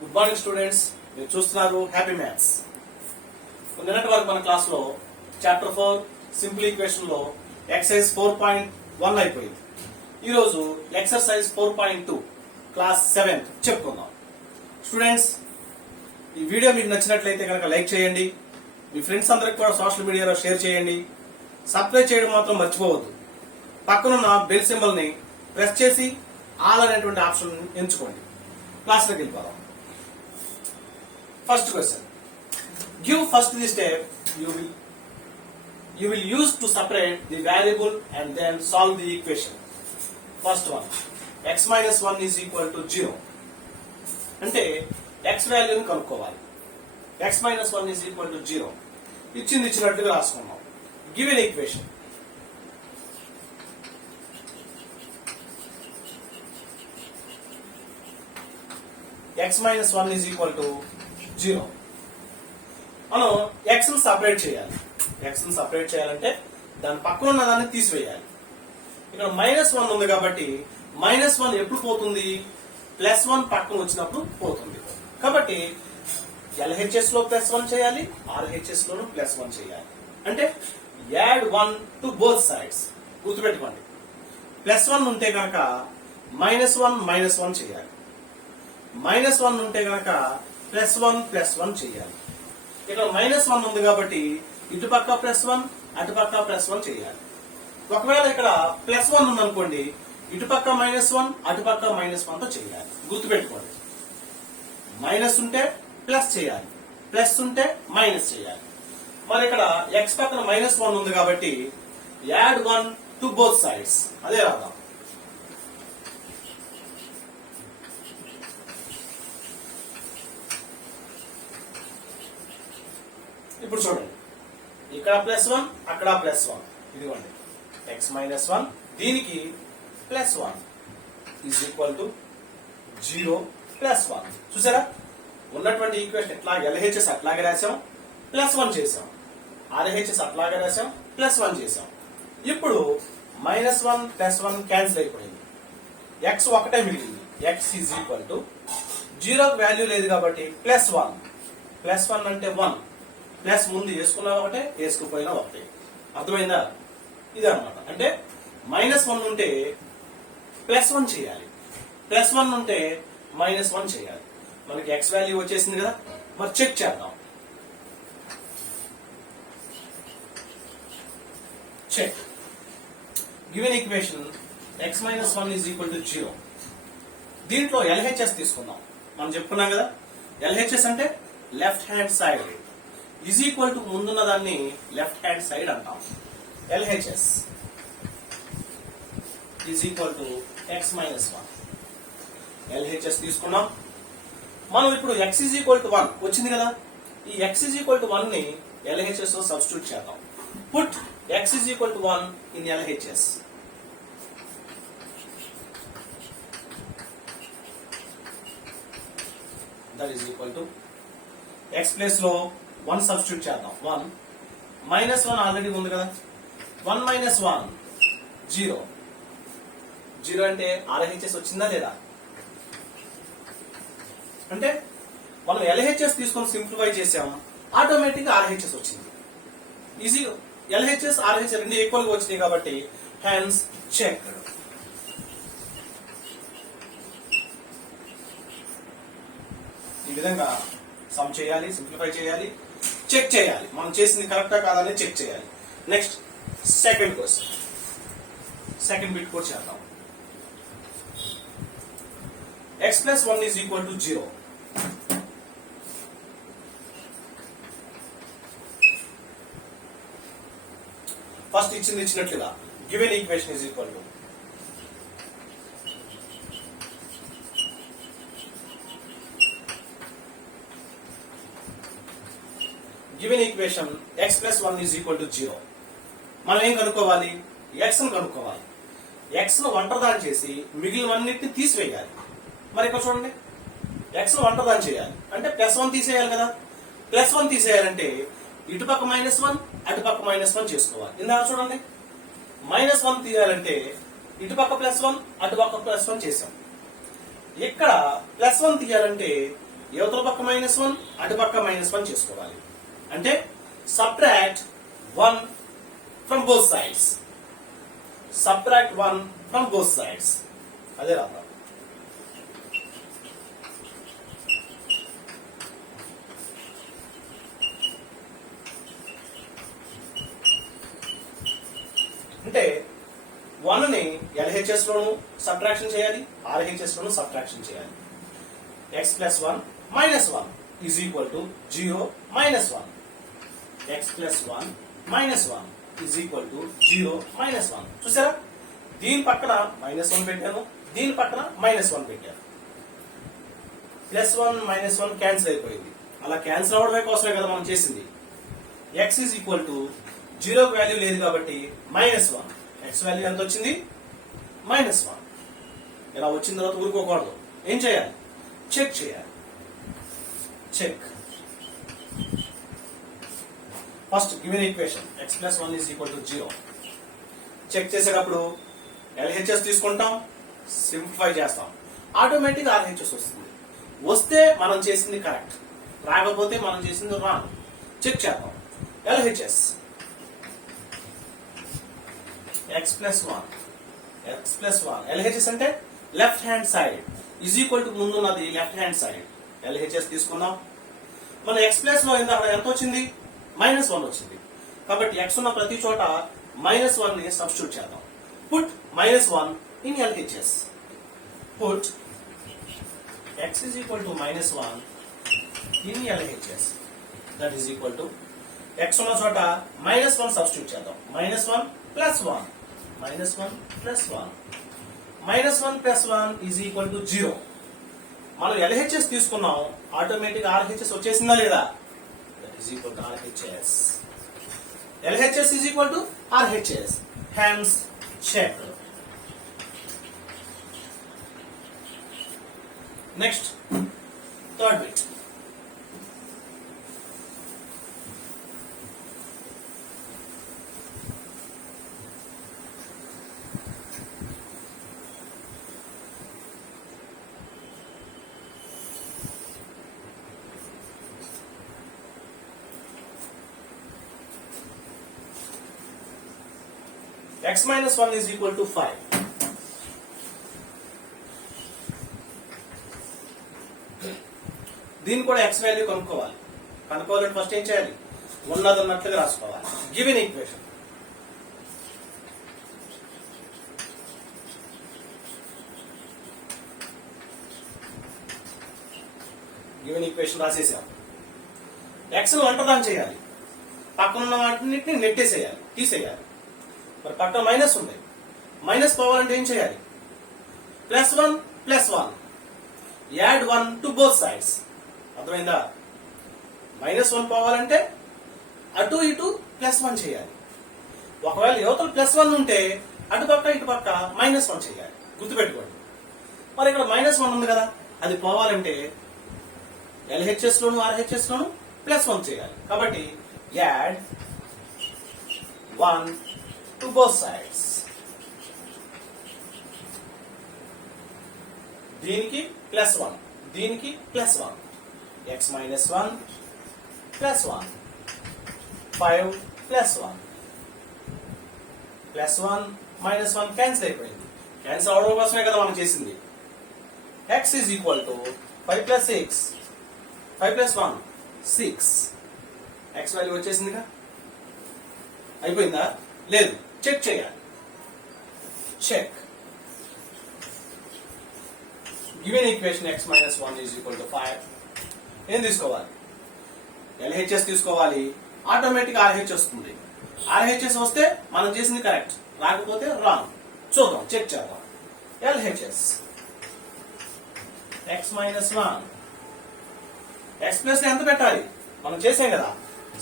Good morning students, మీరు చూస్తున్నారు happy maths. నిన్నటి వరకు మన క్లాస్ లో చాప్టర్ 4 సింపుల్ ఈక్వేషన్ లో ఎక్సర్సైజ్ 4.1 అయిపోయింది. ఈ రోజు ఎక్సర్సైజ్ 4.2 క్లాస్ 7th చెప్పుకుందాం. స్టూడెంట్స్, ఈ వీడియో మీకు నచ్చినట్లయితే కనుక లైక్ చేయండి, మీ ఫ్రెండ్స్ అందరికి కూడా సోషల్ మీడియాలో షేర్ చేయండి. సబ్స్క్రైబ్ చేయడం మాత్రం మర్చిపోవద్దు. పక్కనున్న బెల్ సింబల్ ని ప్రెస్ చేసి ఆల్ అనేటువంటి ఆప్షన్ ఎంచుకోండి. క్లాస్ లోకి వెళ్ళిపోదాం. First question. Give first the step you will use to separate the variable and then solve the equation. First one, x minus 1 is equal to 0. అంటే x వాల్యూని కనుక్కోవాలి. x minus 1 is equal to 0. ఇచ్చినట్టుగా రాసుకున్నాం. Give an equation. x minus 1 is equal to 0. మనం x ని separate చేయాలి. x ని separate చేయాలంటే దాని పక్కన ఉన్న దాన్ని తీసివేయాలి. ఇక్కడ -1 ఉంది కాబట్టి -1 ఎప్పుడు పోతుంది? +1 పక్కన వచ్చినప్పుడు పోతుంది. కాబట్టి LHS లో +1 చేయాలి, RHS లోను +1 చేయాలి. అంటే యాడ్ 1 టు బోత్ సైడ్స్. గుర్తుపెట్టుకోండి, +1 ఉంటే కనుక -1 చేయాలి, -1 ఉంటే కనుక +1 చేయాలి. ఇక్కడ -1 ఉంది కాబట్టి ఇటుపక్క +1 అటుపక్క +1 చేయాలి. ఒకవేళ ఇక్కడ +1 ఉందనుకోండి, ఇటుపక్క -1 అటుపక్క -1తో చేయాలి. గుర్తుపెట్టుకోండి, మైనస్ ఉంటే ప్లస్ చేయాలి, ప్లస్ ఉంటే మైనస్ చేయాలి. మరి ఇక్కడ x పక్కన -1 ఉంది కాబట్టి యాడ్ 1 టు బోత్ సైడ్స్. అదే రాద్దాం. ఇప్పుడు చూడండి, ఇక్కడ +1 అక్కడ +1. ఇదిగోండి x minus 1 దీనికి +1 ఈజ్ ఈక్వల్ టు 0 +1. చూసారా, ఉన్నటువంటి ఈక్వేషన్ ఎట్లా LHS అట్లాగే రాసాం, +1 చేసాం, RHS అట్లాగే రాసాం, +1 చేసాం. ఇప్పుడు -1 +1 క్యాన్సిల్ అయిపోయింది, x ఒకటే మిగిలింది. x is equal to 0 value లేదు కాబట్టి +1 అంటే 1. ప్లస్ ముందు వేసుకున్నా ఒకటే, వేసుకుపోయినా ఒకటే. అర్థమైందా? ఇది అనమాట. అంటే -1 ఉంటే +1 చేయాలి, +1 ఉంటే -1 చేయాలి. మనకి x వాల్యూ వచ్చేసింది కదా. మరి చెక్ చేద్దాం. Check. Given equation x minus 1 is equal to 0. దీంట్లో LHS తీసుకుందాం. మనం చెప్పుకున్నాం కదా, LHS అంటే left hand side is equal to ముందున్న దాన్ని లెఫ్ట్ హ్యాండ్ సైడ్ అంటాం. LHS is equal to x minus 1. LHS తీసుకున్నాం. మనం ఇప్పుడు x ఈజ్ ఈక్వల్ టు 1 వచ్చింది కదా. ఈ x ఈజ్ ఈక్వల్ టు 1 ని LHS లో సబ్స్టిట్యూట్ చేద్దాం. Put x is equal to 1 in LHS. That is equal to x place లో 1 సబ్స్టిట్యూట్ చేద్దాం. 1 -1 ఆల్రెడీ ఉంది కదా. 1 minus 1 0. 0 అంటే RHS వచ్చిందా లేదా? అంటే మనం LHS తీసుకొని సింప్లిఫై చేసాం, ఆటోమేటిక్ గా RHS వచ్చింది. ఈజీ. LHS RHS రెండు ఈక్వల్ గా వచ్చినాయి కాబట్టి హెన్స్ చెక్. ఈ విధంగా సమ్ చేయాలి, సింప్లిఫై చేయాలి, చెక్ చేయాలి. మనం చేసింది కరెక్టా కాదని చెక్ చేయాలి. Next second question, second bit కూడా చేద్దాం. x plus 1 is equal to 0. First ఇచ్చినట్లుగా given equation is equal to given equation x plus 1 is equal to 0. మనం ఏం కనుక్కోవాలి? x ను కనుక్కోవాలి. x ను ఒంటరిదాన్ని చేసి మిగిలినవన్నిటిని తీసివేయాలి. మరి ఇక్కడ చూడండి, x ను ఒంటరిదాన్ని చేయాలి అంటే +1 తీసేయాలి కదా. +1 తీసేయాలంటే ఇటుపక్క -1 అటుపక్క -1 చేసుకోవాలి. ఇందాక చూడండి, -1 తీయాలంటే ఇటుపక్క +1 అటుపక్క +1 చేసాం. ఇక్కడ +1 తీయాలంటే యువతల పక్క -1 అటు పక్క -1 చేసుకోవాలి. అంటే subtract 1 from both sides. Subtract 1 from both sides. అదే రాద్దాం. అంటే 1 ని LHS లోను సబ్ట్రాక్షన్ చేయాలి, RHS లోను సబ్ట్రాక్షన్ చేయాలి. x plus 1 minus 1 is equal to 0 minus 1. x plus 1 minus 1 is equal to 0 minus 1. చూసారా, దీని పక్కన -1 పెట్టాను, దీని పక్కన -1 పెట్టాను. +1 -1 క్యాన్సిల్ అయిపోయింది. అలా క్యాన్సిల్ అవడమే కోసమే కదా మనం చేసింది. x is equal to 0 value లేదు కాబట్టి -1. x వాల్యూ ఎంత వచ్చింది? -1. ఇలా వచ్చిన తర్వాత ఊరుకోకూడదు. ఏం చేయాలి? చెక్ చేయాలి. Check. First given equation x plus 1 is equal to 0. Check చేసేటప్పుడు LHS తీసుకుంటాం, సింప్లిఫై చేస్తాం, ఆటోమేటిక్ RHS వస్తుంది. వస్తే మనం చేసింది కరెక్ట్, రాకపోతే మనం చేసింది రాంగ్. చెక్ చేద్దాం. LHS x plus 1 LHS అంటే left hand side is equal to ముందున్నది లెఫ్ట్ హ్యాండ్ సైడ్. LHS తీసుకున్నాం. మన x ప్లస్ లో ఇందాక ఎంత వచ్చింది? -1 వచ్చింది. కాబట్టి x ఉన్న ప్రతి చోట -1 ని సబ్స్టిట్యూట్ చేద్దాం. Put -1 in LHS. Put x is equal to -1 in LHS. That is equal to x ఉన్న చోట -1 సబ్స్టిట్యూట్ చేద్దాం. -1 plus 1 -1 plus 1 -1 plus 1 is equal to 0. మనం LHS తీసుకున్నాం, ఆటోమేటిక్ RHS వచ్చేసిందా లేదా? That is equal to RHS. LHS is equal to RHS. Hence check. Next, third bit. x minus 1 is equal to 5. దీన్ని కూడా x value కనుక్కోవాలి. కనుక్కోవాలంటే first ఏం చేయాలి? ఉన్నదన్నట్లుగా రాసుకోవాలి. Given equation. గివెన్ ఈక్వేషన్ రాసేసాం. x ను అంటర్దాన్ చేయాలి, పక్కన ఉన్న వాటిని నెట్టేసేయాలి, తీసేయాలి. మరి పక్కన మైనస్ ఉంది, మైనస్ పోవాలంటే ఏం చేయాలి? +1 + 1 యాడ్ 1 టు బోత్ సైడ్స్. అర్థమైందా? -1 పోవాలంటే అటు ఇటు +1 చేయాలి. ఒకవేళ యువతలు +1 ఉంటే అటుపక్క ఇటుపక్క -1 చేయాలి. గుర్తుపెట్టుకోండి. మరి ఇక్కడ -1 ఉంది కదా, అది పోవాలంటే LHS లోను RHS లోను +1 చేయాలి. కాబట్టి యాడ్ 1 to both sides. దీనికి +1, దీనికి +1. x minus 1 plus 1 5 plus 1 +1 -1 cancel అయిపోయింది. క్యాన్సిల్ అవడం కోసమే కదా మనం చేసింది. x is equal to 5 plus 6 5 plus 1 6. x value వచ్చేసిందిగా. అయిపోయిందా? లేదు. చెక్ చేయాలి. Check. Given equation x minus 1 is equal to 5. ఏం తీసుకోవాలి? LHS తీసుకోవాలి. ఆటోమేటిక్ RHS వస్తుంది. RHS వస్తే మనం చేసింది కరెక్ట్, రాకపోతే రాంగ్. చూద్దాం, చెక్ చేద్దాం. LHS x minus 1 x plus ఎంత పెట్టాలి? మనం చేసాం కదా,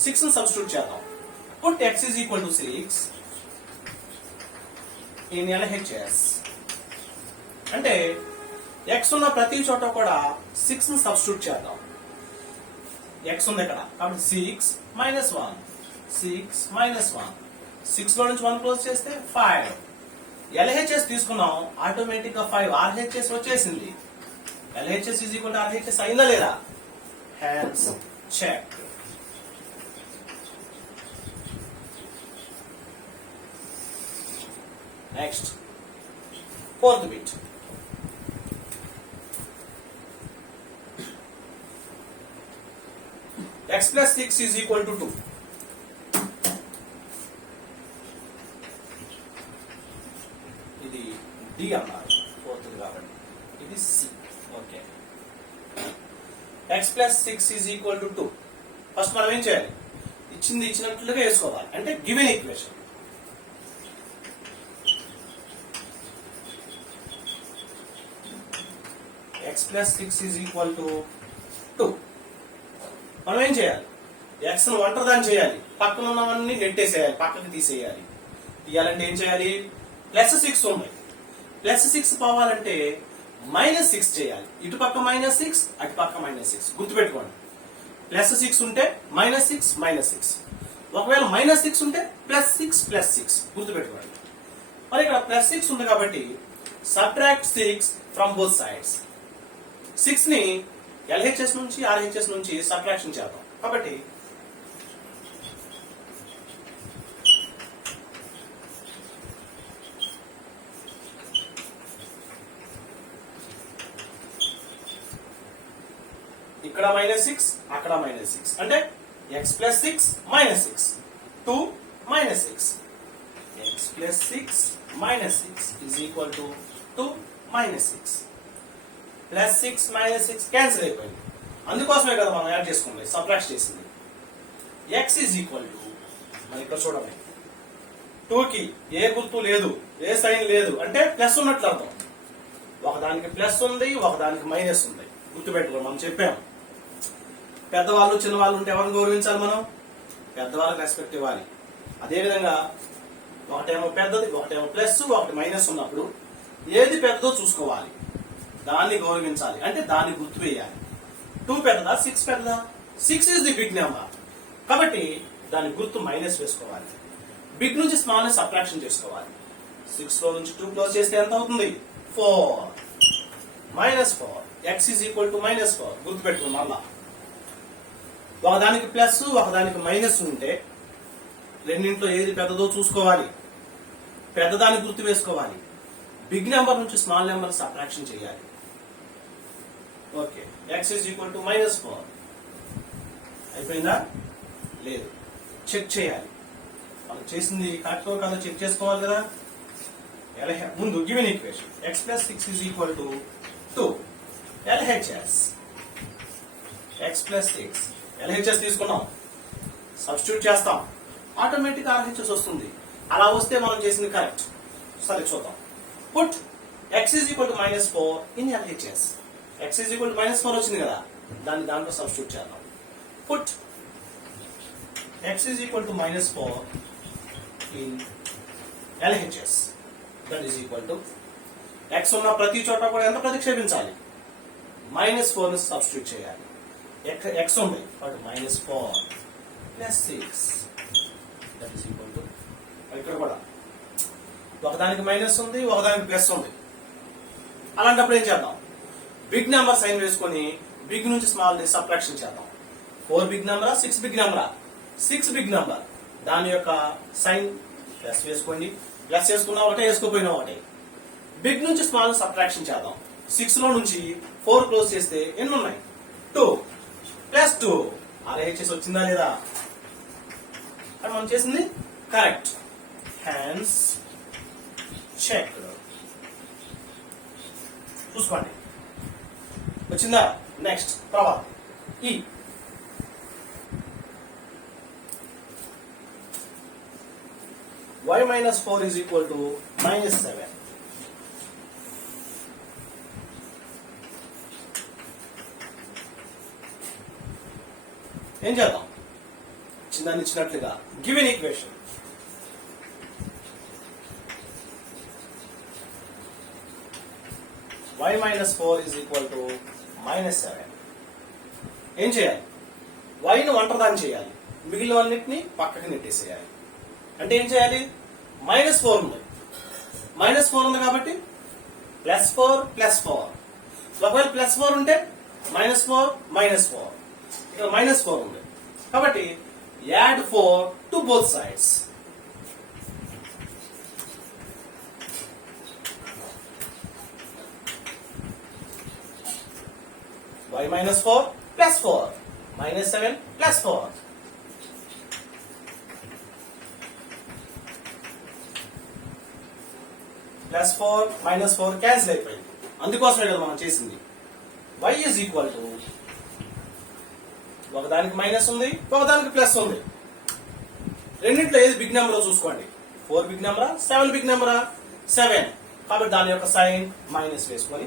6 ని సబ్స్టిట్యూట్ చేద్దాం. Put x is equal to 6 in LHS. అంటే x ఉన్న ప్రతి చోట కూడా 6 ని సబ్స్టిట్యూట్ చేద్దాం. x ఉంది ఇక్కడ, కాబట్టి 6 minus 1 6 minus 1 6 లో నుంచి 1 క్లోజ్ చేస్తే 5. LHS తీసుకున్నాం, ఆటోమేటిక్ గా 5. RHS వచ్చేసింది. LHS is equal to RHS అయిందా లేదా? hence check. Next, fourth bit. X plus 6 is equal to 2. ఇది D అన్నారు ఫోర్త్ కాబట్టి ఇది C. Okay, x plus 6 is equal to 2. First మనం ఏం చేయాలి, ఇచ్చింది ఇచ్చినట్లుగా వేసుకోవాలి, అంటే given equation. x plus 6 is equal to 2. మనం ఏం చేయాలి, x ను ఒంటరిదాన్ని చేయాలి, పక్కన ఉన్నవన్నీ నెట్టేసేయాలి, పక్కకి తీసేయాలి. తీయాలంటే ఏం చేయాలి, +6 ఉంది, +6 పోవాలంటే -6 చేయాలి. ఇటు పక్క -6, అటు పక్క -6. గుర్తుపెట్టుకోండి, +6 ఉంటే -6. ఒకవేళ -6 ఉంటే +6. గుర్తుపెట్టుకోండి. మరి ఇక్కడ +6 ఉంది కాబట్టి సబ్ట్రాక్ట్ 6 ఫ్రమ్ బోత్ సైడ్స్. 6 ని LHS నుంచి RHS నుంచి సబ్ట్రాక్షన్ చేద్దాం. కాబట్టి ఇక్కడ -6, అక్కడ -6, అంటే x plus 6 minus 6, 2 minus 6. x plus 6 minus 6 is equal to 2 minus 6. +6 -6 cancel అయిపోయింది. అందుకోసమే కదా మనం యాడ్ చేసుకుంది, సబ్ట్రాక్ట్ చేసింది. x is equal to, మరి ఇక్కడ చూడండి, 2 కి ఏ గుర్తు లేదు, ఏ సైన్ లేదు, అంటే ప్లస్ ఉన్నట్లు అర్థం. ఒకదానికి ప్లస్ ఉంది, ఒకదానికి మైనస్ ఉంది. గుర్తుపెట్టుకో, మనం చెప్పాము, పెద్దవాళ్ళు చిన్నవాళ్ళు ఉంటే ఎవరిని గౌరవించాలి, మనం పెద్దవాళ్ళకి రెస్పెక్ట్ ఇవ్వాలి. అదేవిధంగా ఒకటేమో పెద్దది, ఒకటేమో ప్లస్, ఒకటి మైనస్ ఉన్నప్పుడు ఏది పెద్దదో చూసుకోవాలి, దాన్ని గౌరవించాలి, అంటే దాన్ని గుర్తు వేయాలి. 2 పెద్దదా, 6 పెద్దదా? 6 is the big number, కాబట్టి దాని గుర్తు మైనస్ వేసుకోవాలి. బిగ్ నుంచి స్మాల్ ని సబ్ట్రాక్షన్ చేసుకోవాలి. 6 లో నుంచి 2 క్లోజ్ చేస్తే ఎంత అవుతుంది, 4. -4. x is equal to -4. గుర్తుపెట్టుకో, మళ్ళా ఒకదానికి ప్లస్, ఒకదానికి మైనస్ ఉంటే రెండింట్లో ఏది పెద్దదో చూసుకోవాలి, పెద్దదాన్ని గుర్తు వేసుకోవాలి. బిగ్ నెంబర్ నుంచి స్మాల్ నెంబర్ సబ్ట్రాక్షన్ చేయాలి. Okay, x is equal to -4. అయిపోయిందా? లేదు, చెక్ చేయాలి. మనం చేసింది కరెక్ట్ కాదో చెక్ చేసుకోవాలి కదా. ముందు given equation x plus 6 is equal to 2. LHS x plus 6, LHS తీసుకున్నాం, సబ్స్టిట్యూట్ చేస్తాం, ఆటోమేటిక్ RHS వస్తుంది. అలా వస్తే మనం చేసింది కరెక్ట్. సరే చూద్దాం. Put x is equal to -4 in LHS. x is equal to -4 వచ్చింది కదా, దాన్ని దాంట్లో సబ్స్టిట్యూట్ చేద్దాం. Put x is equal to -4 in LHS. That is equal to x ఉన్న ప్రతి చోట కూడా ఎంత ప్రతిక్షేపించాలి, -4 ని సబ్స్టిట్యూట్ చేయాలి. x ఉంది కాబట్టి -4 + 6. That is equal to, ఇక్కడ కూడా ఒకదానికి మైనస్ ఉంది, ఒకదానికి ప్లస్ ఉంది. అలాంటప్పుడు ఏం చేద్దాం, బిగ్ నెంబర్ సైన్ వేసుకొని బిగ్ నుంచి స్మాల్ ని సబ్ట్రాక్షన్ చేద్దాం. 4 బిగ్ నెంబరా, 6 బిగ్ నెంబరా? 6 బిగ్ నెంబర్. దాని యొక్క సైన్ ప్లస్ వేసుకోండి, ప్లస్ వేసుకున్నా ఒకటే, వేసుకోపోయినా ఒకటే. బిగ్ నుంచి స్మాల్ సబ్ట్రాక్షన్ చేద్దాం. 6 లో నుంచి 4 క్లోజ్ చేస్తే ఎన్ని ఉన్నాయి, 2 + 2. RHS వచ్చిందా లేదా? అది మనం చేసింది కరెక్ట్. Hence check. చూసుకోండి వచ్చిందా. నెక్స్ట్ తర్వాత ఈ y - 4 is equal to -7. ఏం చేద్దాం, చిన్నాన్ని ఇచ్చినట్లుగా given equation y - 4 is equal to -7. ఏం చేయాలి, y ను ఒంటరిదాన్ని చేయాలి, మిగిలినవన్నిటిని పక్కకి నెట్టేసేయాలి. అంటే ఏం చేయాలి, -4 ఉంది, -4 ఉంది కాబట్టి +4 + 4. ఒకవేళ +4 ఉంటే -4 -4. ఇక్కడ -4 ఉంది కాబట్టి add 4 to both sides. y -4 plus 4 -7 plus 4 plus 4 -4 cancel అయిపోయింది. అందుకోసమే కదా మనం చేసింది. y ఈజ్ ఈక్వల్ టు ఒకదానికి మైనస్ ఉంది ఒకదానికి ప్లస్ ఉంది. రెండింటిలో ఏది బిగ్ నెంబర్ చూసుకోండి. 4 బిగ్ నెంబరా 7 బిగ్ నెంబరా 7 కాబట్టి దాని యొక్క సైన్ మైనస్ వేసుకొని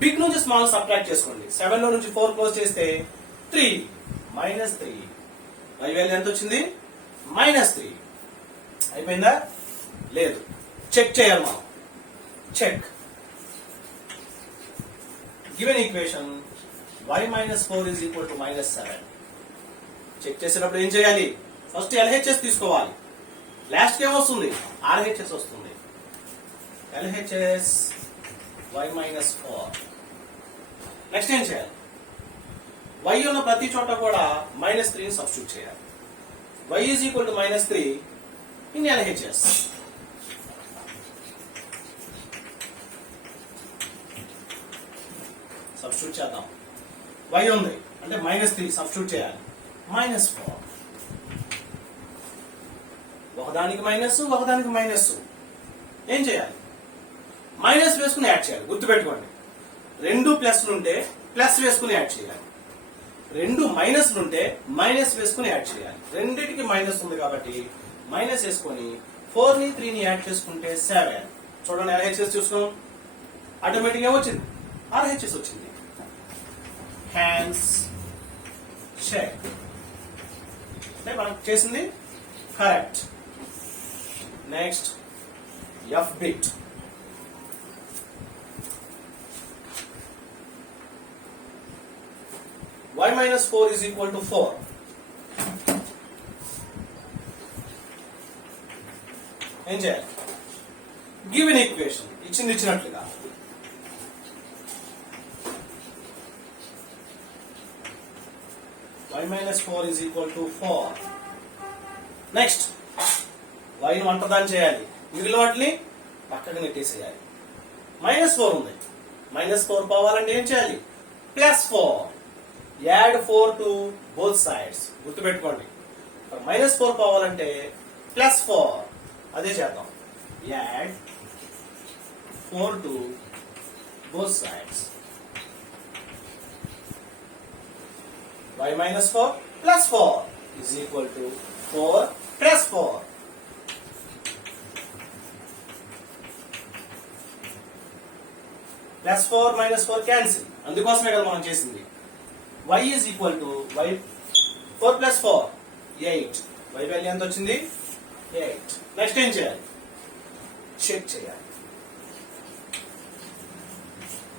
బిగ్ నుంచి స్మాల్ సబ్ట్రాక్ట్ చేసుకోండి. 7 లో నుంచి 4 క్లోజ్ చేస్తే 3 -3 y వాల్యూ ఎంత వచ్చింది -3 అయిపోయిందా లేదు చెక్ చేయాలి మనం. Check given equation y -4 is equal to -7. Check చేసేటప్పుడు ఏం చేయాలి ఫస్ట్ LHS తీసుకోవాలి. లాస్ట్ కి ఏమొస్తుంది RHS వస్తుంది. LHS y -4. నెక్స్ట్ ఏం చేయాలి y ఉన్న ప్రతి చోట కూడా -3 ని సబ్స్టిట్యూట్ చేయాలి. y is equal to -3 in LHS. Substitute చేద్దాం. y ఉంది అంటే -3 సబ్స్టిట్యూట్ చేయాలి. -4 ఒకదానికి మైనస్ ఒకదానికి మైనస్ ఏం చేయాలి మైనస్ వేసుకుని యాడ్ చేయాలి. గుర్తుపెట్టుకోండి రెండు ప్లస్ ఉంటే ప్లస్ వేసుకుని యాడ్ చేయాలి. రెండు మైనస్ ఉంటే మైనస్ వేసుకుని యాడ్ చేయాలి. రెండింటికి మైనస్ ఉంది కాబట్టి మైనస్ వేసుకొని 4 ని 3 ని యాడ్ చేసుకుంటే 7. చూడండి LHS చూసుకున్నాం ఆటోమేటిక్ గా వచ్చింది RHS వచ్చింది. హ్యాండ్స్ చెక్ అంటే మనం చేసింది correct. Next F bit y -4 is equal to 4. ఏం చేయాలి గివెన్ ఈక్వేషన్ ఇచ్చినట్లుగా y -4 is equal to 4. Next y ను వంటదాన్ని చేయాలి. మిగిలిన వాటిని పక్కకు నెట్టేసేయాలి. -4 ఉంది. -4 పోవాలంటే ఏం చేయాలి +4. Add 4 to both sides. గుర్తుపెట్టుకోండి -4 పోవాలంటే +4 అదే చేద్దాం. Add 4 to both sides. y -4 plus 4 is equal to 4 plus 4. +4 -4 cancel. అందుకోసమే కదా మనం చేసింది. y is equal to 4 plus 4 8. y value ఎంత వచ్చింది 8. నెక్స్ట్ ఏం చేయాలి చెక్ చేయాలి.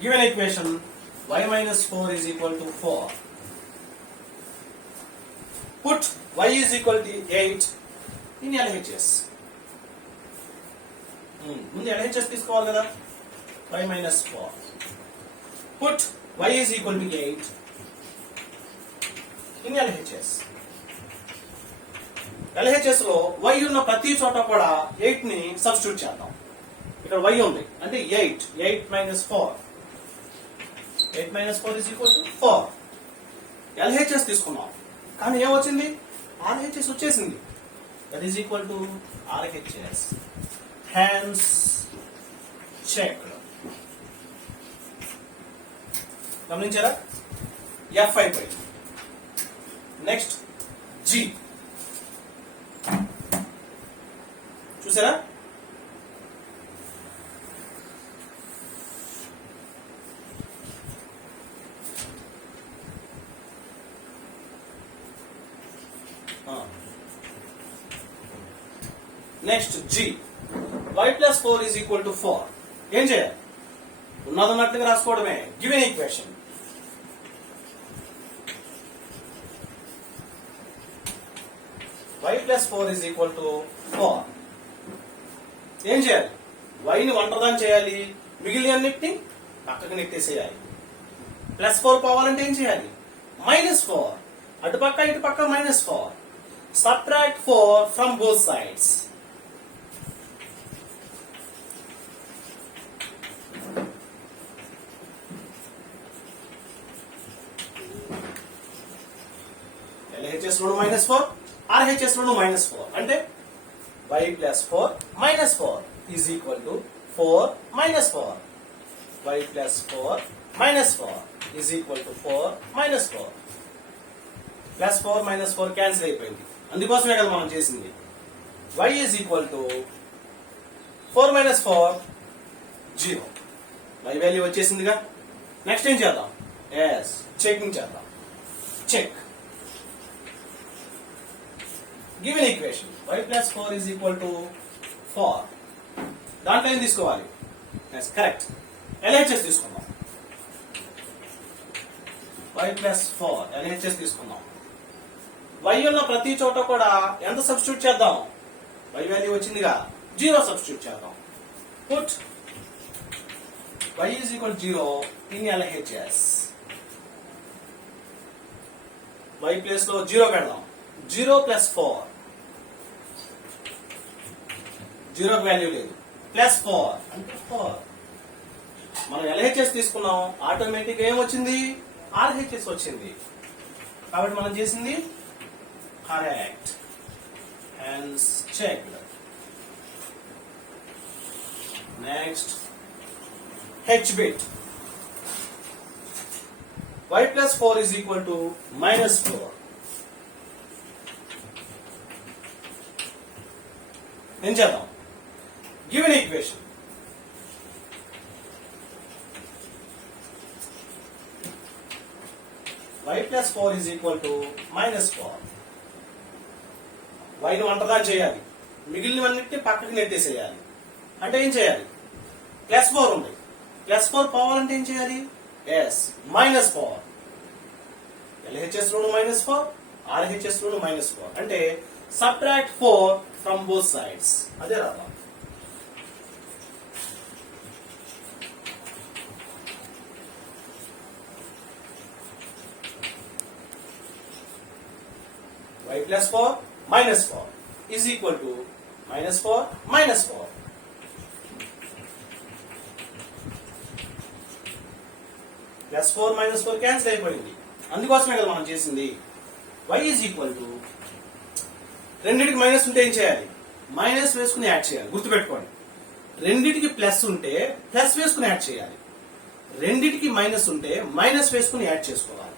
Given equation y -4 is equal to 4. Put y is equal to 8 in LHS. ముందు LHS తీసుకోవాలి కదా y -4. Put y is equal to 8 in LHS. LHS లో y ఉన్న ప్రతి చోట కూడా 8 ని సబ్స్టిట్యూట్ చేద్దాం. ఇక్కడ y ఉంది అంటే 8 -4 8 -4 is equal to 4. LHS తీసుకున్నాం కానీ ఏమొచ్చింది RHS వచ్చేసింది. That is equal to RHS. Hands check. గమనించారా F అయిపోయింది. నెక్స్ట్ G చూసారా next G y +4 is equal to 4. ఏం చేయాలి ఉన్నదన్నట్లుగా రాసుకోవడమే. గివెన్ equation y +4 is equal to 4. ఏం చేయాలి y ని ఒంటరిదాన్ని చేయాలి. మిగిలిన అన్నిటిని పక్కకు నెట్టేసేయాలి. +4 పోవాలంటే ఏం చేయాలి -4. అటుపక్క ఇటుపక్క -4. Subtract 4 from both sides. LHS రెండు -4, RHS రెండు -4 అంటే y plus 4 minus 4 is equal to 4 minus 4. Y plus 4 minus 4 is equal to 4 minus 4. Plus 4 minus 4 cancel అయిపోయింది. అందుకోసమే కదా మనం చేసింది. Y is equal to 4 minus 4 0. Y value వచ్చేసిందిగా. నెక్స్ట్ ఏం చేద్దాం? yes చెకింగ్ చేద్దాం. Check. Given equation y plus 4 is equal to 4. దాంట్లో ఏం తీసుకోవాలి? yes correct. LHS తీసుకుందాం. y plus 4 LHS తీసుకుందాం. y ఉన్న ప్రతి చోట కూడా ఎంత సబ్స్టిట్యూట్ చేద్దాం? y వాల్యూ వచ్చిందిగా, 0 సబ్స్టిట్యూట్ చేద్దాం. Put y is equal to 0 in LHS. y place లో 0 పెడదాం. 0 plus 4. 0 వాల్యూ లేదు. ప్లస్ 4 అంటే 4. మనం LHS తీసుకున్నాం, ఆటోమేటిక్ ఏం వచ్చింది? RHS వచ్చింది. కాబట్టి మనం చేసింది correct. Hence check. Next H bit. y plus 4 is equal to -4. ఏం చేద్దాం? Given equation y plus 4 is equal to -4. y ను అంటదాని చేయాలి, మిగిలినవన్నిటిని పక్కకి నెట్టేసేయాలి. అంటే ఏం చేయాలి? +4 ఉంది. +4 పోవాలంటే ఏం చేయాలి? yes -4. LHS లోను -4, RHS లోను -4 అంటే subtract 4 from both sides. అదే రాద్దాం. y plus 4 minus 4 is equal to -4 minus 4. +4 minus 4 cancel అయిపోయింది. అందుకోసమే కదా మనం చేసింది. y is equal to, రెండిటికి మైనస్ ఉంటే ఏం చేయాలి? మైనస్ వేసుకుని యాడ్ చేయాలి. గుర్తుపెట్టుకోండి, రెండిటికి ప్లస్ ఉంటే ప్లస్ వేసుకుని యాడ్ చేయాలి. రెండిటికి మైనస్ ఉంటే మైనస్ వేసుకుని యాడ్ చేసుకోవాలి.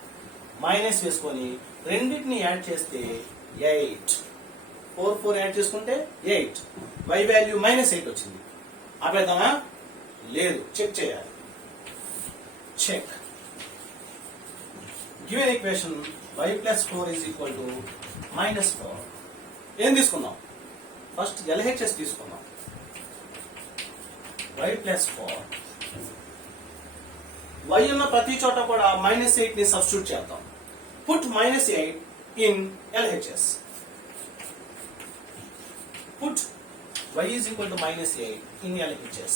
మైనస్ వేసుకొని రెండింటిని యాడ్ చేస్తే 8. 4 4 యాడ్ చేసుకుంటే 8. y వాల్యూ -8 వచ్చింది. ఆపేద్దామా? లేదు, చెక్ చేయాలి. Check. Given equation y plus 4 is equal to -4. ఏం తీసుకుందాం? ఫస్ట్ LHS తీసుకుందాం. y plus 4. y ఉన్న ప్రతి చోట కూడా -8 ని సబ్స్టిట్యూట్ చేద్దాం. Put -8 in LHS. Put y is equal to -8 in LHS.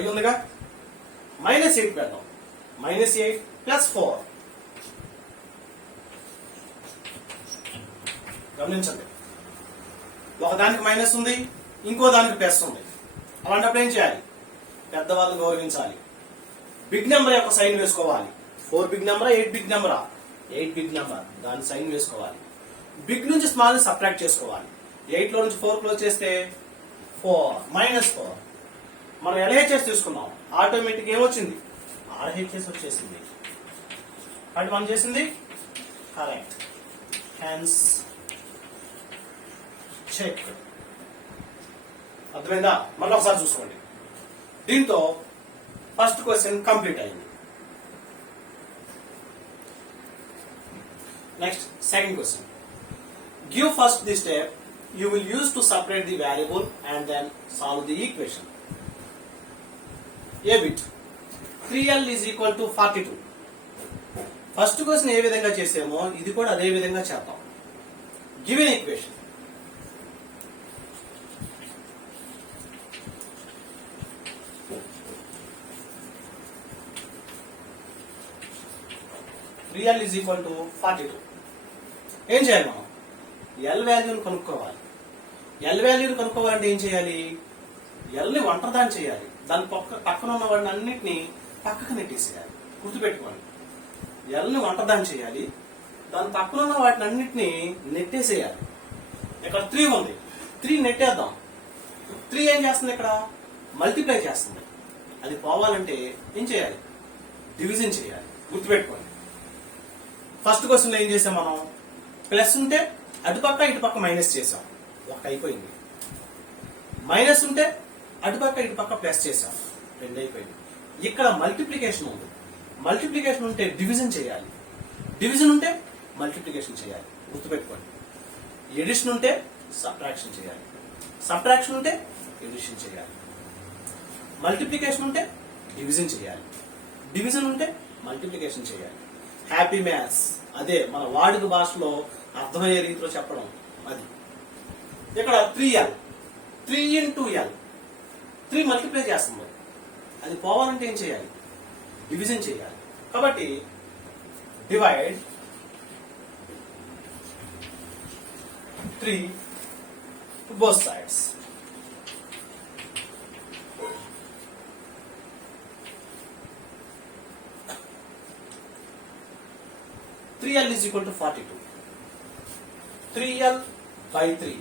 y ఉందిగా, -8 పెడదాం. -8 plus 4. గమనించండి, ఒకదానికి మైనస్ ఉంది, ఇంకో దానికి ప్లస్ ఉంది. అలాంటప్పుడు ఏం చేయాలి? పెద్దవాళ్ళని గౌరవించాలి. బిగ్ నెంబర్ యొక్క సైన్ వేసుకోవాలి. 4 బిగ్ నెంబరా, 8 బిగ్ నెంబరా? 8 బిగ్ నెంబర్, దాని సైన్ వేసుకోవాలి. బిగ్ నుంచి స్మాల్ సబ్ట్రాక్ట్ చేసుకోవాలి. 8 లో నుంచి 4 క్లోజ్ చేస్తే 4 -4. మనం LHS తీసుకున్నాం, ఆటోమేటిక్ ఏమొచ్చింది? RHS వచ్చేసింది. అంటే మనం చేసింది కరెక్ట్. Hence check. అర్థమైందా? మళ్ళీ ఒకసారి చూసుకోండి. దీంతో ఫస్ట్ క్వశ్చన్ కంప్లీట్ అయింది. Next second question. Give first the step you will use to separate the variable and then solve the equation. A bit 3l is equal to 42. First question ఏ విధంగా చేసామో ఇది కూడా అదే విధంగా చేద్దాం. Given equation 3L is equal to 42. ఏం చేయాలి మనం? L వాల్యూని కనుక్కోవాలి. L వాల్యూని కనుక్కోవాలంటే ఏం చేయాలి? L ని ఒంటరిదాన్ని చేయాలి. దాని పక్కన ఉన్న వాడిని అన్నింటినీ పక్కకు నెట్టేసేయాలి. గుర్తుపెట్టుకోండి, L ని ఒంటరిదాన్ని చేయాలి, దాని పక్కన ఉన్న వాటిని అన్నింటినీ నెట్టేసేయాలి. ఇక్కడ 3 ఉంది, 3 నెట్టేద్దాం. 3 ఏం చేస్తుంది? ఇక్కడ మల్టిప్లై చేస్తుంది. అది పోవాలంటే ఏం చేయాలి? డివిజన్ చేయాలి. గుర్తుపెట్టుకోండి. ఫస్ట్ క్వశ్చన్ లో ఏం చేసాం మనం? ప్లస్ ఉంటే అటుపక్క ఇటుపక్క మైనస్ చేసాం, ఒకటి అయిపోయింది. మైనస్ ఉంటే అటుపక్క ఇటుపక్క ప్లస్ చేసాం, 2 అయిపోయింది. ఇక్కడ మల్టిప్లికేషన్ ఉంది. మల్టిప్లికేషన్ ఉంటే డివిజన్ చేయాలి, డివిజన్ ఉంటే మల్టిప్లికేషన్ చేయాలి. గుర్తుపెట్టుకోండి. ఎడిషన్ ఉంటే సబ్ట్రాక్షన్ చేయాలి, సబ్ట్రాక్షన్ ఉంటే ఎడిషన్ చేయాలి. మల్టిప్లికేషన్ ఉంటే డివిజన్ చేయాలి, డివిజన్ ఉంటే మల్టిప్లికేషన్ చేయాలి. హ్యాపీ మ్యాథ్స్ అదే మన వాడుక భాషలో అర్థమయ్యే రీతిలో చెప్పడం. అది ఇక్కడ 3L, 3 into L, 3 మల్టిప్లై చేస్తుంది. అది పోవాలంటే ఏం చేయాలి? డివిజన్ చేయాలి. కాబట్టి divide 3 to both sides. L is equal to 42. 3L by 3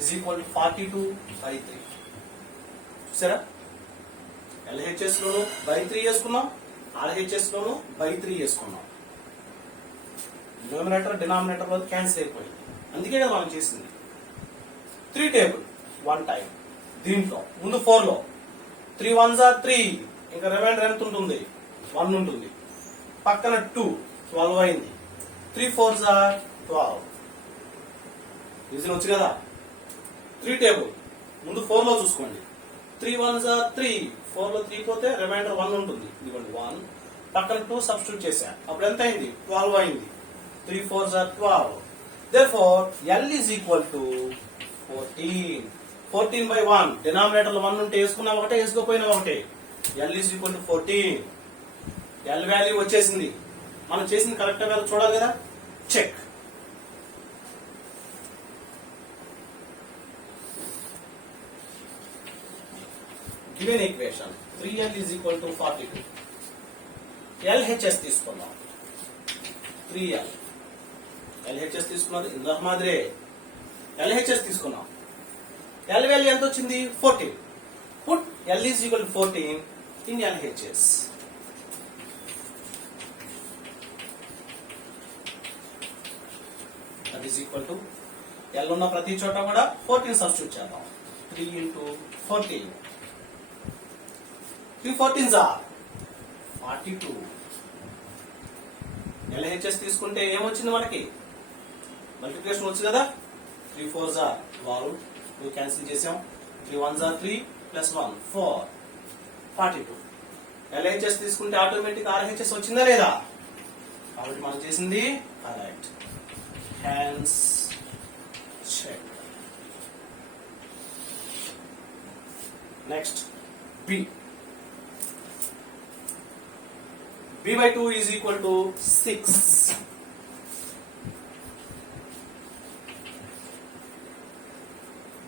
is equal to 42 by 3. సరే, LHS లోను by 3 వేసుకున్నాం, RHS లోను by 3 వేసుకున్నాం. డినోమినేటర్ డినామినేటర్ లో క్యాన్సిల్ అయిపోయింది. అందుకే కదా మనం చేసింది. 3 టేబుల్ 1 టైం. దీంట్లో ముందు 4 లో 3 1s are 3, ఇంకా రిమైండర్ ఎంత ఉంటుంది? 1 ఉంటుంది. పక్కన 2, 12 అయింది. 3 4s are 12. రీజన్ వచ్చి కదా. 3 టేబుల్ ముందు 4 లో చూసుకోండి. 3 1s are 3, 4 లో 3 పోతే రిమైండర్ 1 ఉంటుంది. ఇదిగోండి 1, పక్కన 2 సబ్స్టిట్యూట్ చేశా, అప్పుడు ఎంత అయింది? 12 అయింది. 3 4s are 12. Therefore L is equal to 14. 14 by 1, denominator లో 1 ఉంటే వేసుకున్నా ఒకటే, వేసుకోపోయినా ఒకటే. L is equal to 14. L value వచ్చేసింది. మనం చేసింది కరెక్ట్ గా చూడాలి కదా. Check. Given equation 3L is equal to 42. LHS తీసుకున్నాం. 3L LHS తీసుకున్నది ఇందాక మాదిరే. LHS తీసుకున్నాం. L వాల్యూ ఎంత వచ్చింది? 14. Put L is equal to 14 in LHS. That is equal to L ఉన్న ప్రతి చోట కూడా 14 సబ్స్టిట్యూట్ చేద్దాం. 3 into 14. 3 14s are 42. LHS తీసుకుంటే ఏమొచ్చింది మనకి? మల్టిప్లికేషన్ వచ్చు కదా. 3 4s are 12, 2 క్యాన్సిల్ చేసాం. 3 1s are 3 plus 1 4, 42. LHS తీసుకుంటే ఆటోమేటిక్ RHS వచ్చిందా లేదా? కాబట్టి మనం చేసింది correct. Hence check. Next B. B by 2 is equal to 6.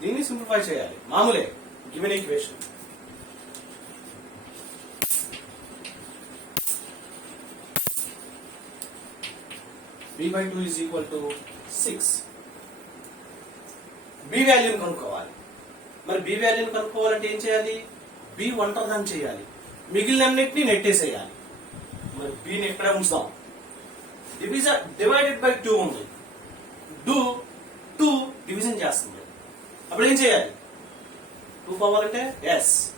దీన్ని సింప్లిఫై చేయాలి. మామూలే, given equation. B by 2 is equal to 6. B వాల్యూని కనుక్కోవాలి. మరి B వాల్యూని కనుక్కోవాలంటే ఏం చేయాలి? B ఒంటరిదాన్ని చేయాలి, మిగిలినన్నిటిని నెట్టేసేయాలి. మరి B ని ఎక్కడ ఉంచుదాం? డివైడెడ్ బై 2 ఉంది. 2 డివిజన్ చేస్తుంది. అప్పుడు ఏం చేయాలి? 2 పోవాలంటే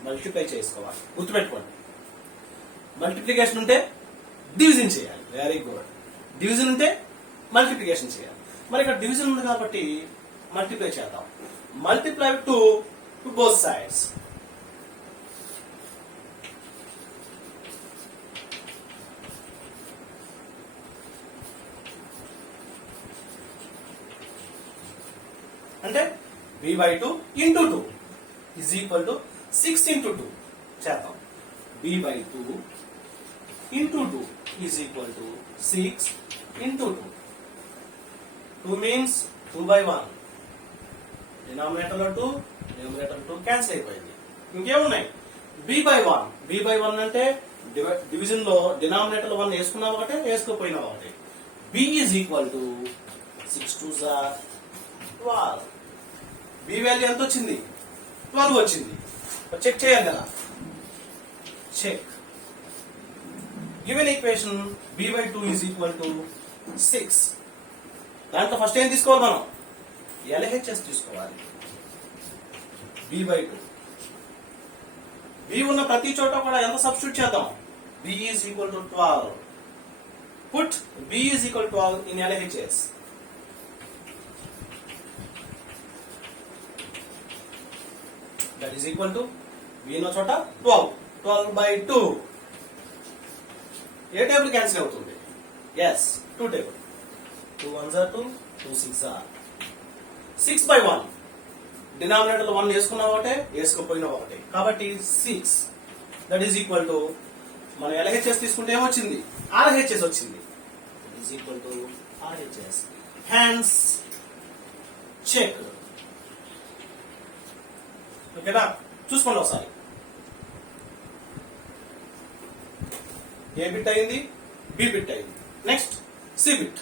మల్టిప్లై చేసుకోవాలి. గుర్తుపెట్టుకోండి, మల్టిప్లికేషన్ ఉంటే డివిజన్ చేయాలి. Very good. డివిజన్ ఉంటే మల్టిప్లికేషన్ చేయాలి. మరి ఇక్కడ డివిజన్ ఉంది కాబట్టి మల్టిప్లై చేద్దాం. Multiply 2 to both sides. అంటే B by 2 into 2 is equal to 6 into 2 చేద్దాం. B by 2 into 2 is equal to 6 into 2. 2 means 2 by 1. Denominator లో 2, numerator 2 క్యాన్సిల్ అయిపోయింది. ఇంకేమున్నాయి? b by 1. b by 1 అంటే డివిజన్ లో డినామినేటర్ 1 వేసుకున్నా ఒకటే, వేసుకోపోయినా ఒకటే. b is equal to 6 2s are 12. b వాల్యూ ఎంత వచ్చింది? 12 వచ్చింది. చెక్ చేయాలి కదా. Check. Given equation b by 2 is equal to 6. దాంట్లో ఫస్ట్ ఏం తీసుకోవాలి మనం? LHS తీసుకోవాలి. b by 2. b ఉన్న ప్రతి చోట కూడా ఎంత సబ్స్టిట్యూట్ చేద్దాం? b is equal to 12. Put b is equal to 12 in LHS. That is equal to b ఉన్న చోట 12. 12 by 2. ఏ టేబుల్ క్యాన్సిల్ అవుతుంది? Yes, 2 table. 2 1s are 2, 2 6s are 6 by 1. Denominator లో 1 వేసుకున్నా ఒకటే, వేసుకోపోయినా ఒకటే. కాబట్టి 6. దట్ ఈస్ ఈక్వల్ టు మనం LHS తీసుకుంటే ఏమొచ్చింది? RHS వచ్చింది. That is equal to RHS. Hands check. ఓకేనా? చూసుకోండి ఒకసారి. ఏ బిట్ అయింది? బి బిట్ అయింది. Next C bit.